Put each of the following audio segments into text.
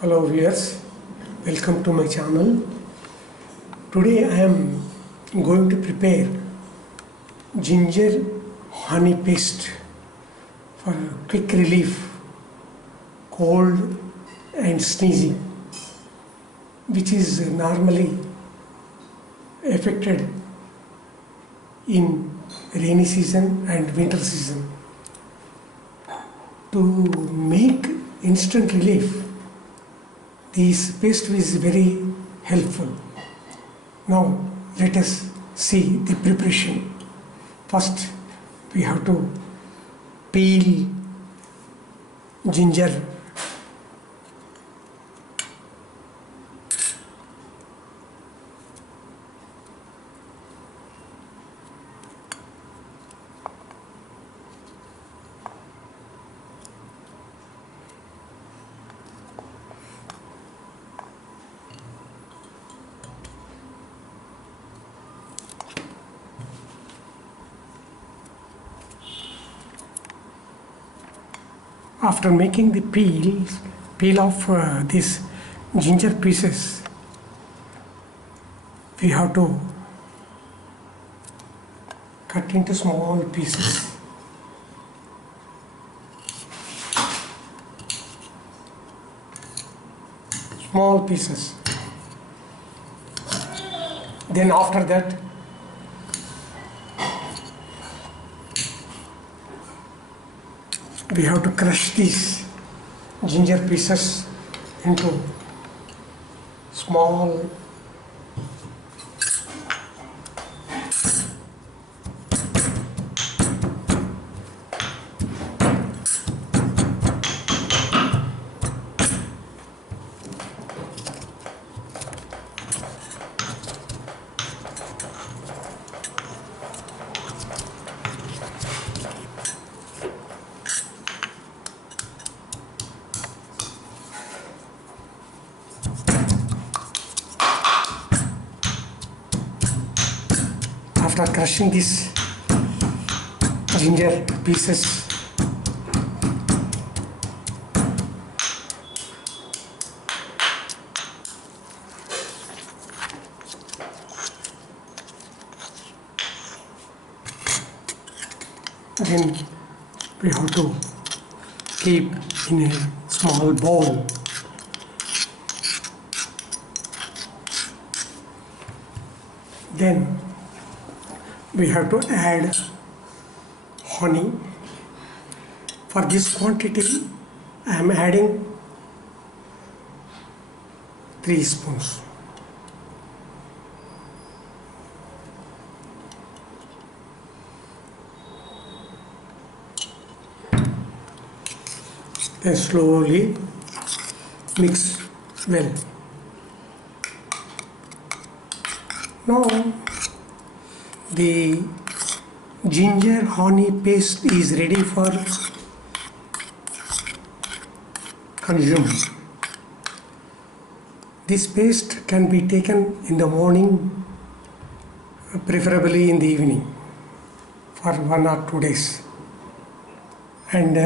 Hello viewers, welcome to my channel. Today I am going to prepare ginger honey paste for quick relief, cold and sneezing, which is normally affected in rainy season and winter season. To make instant relief, this paste is very helpful. Now let us see the preparation. First we have to peel ginger. After making the peel off these ginger pieces, we have to cut into small pieces. Small pieces. Then after that, we have to crush these ginger pieces into small After crushing these ginger pieces, then we have to keep in a small bowl. Then we have to add honey. For this quantity, I am adding 3 spoons. Then slowly mix well. Now the ginger honey paste is ready for consume. This paste can be taken in the morning, preferably in the evening, for 1 or 2 days. And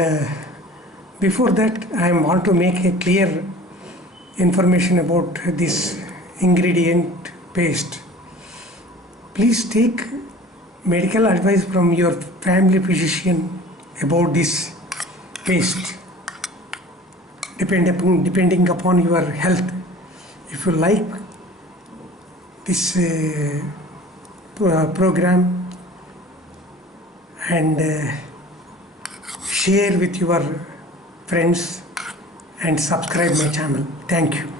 before that, I want to make a clear information about this ingredient paste. Please take medical advice from your family physician about this paste, depending upon your health. If you like this program, and share with your friends and subscribe my channel. Thank you.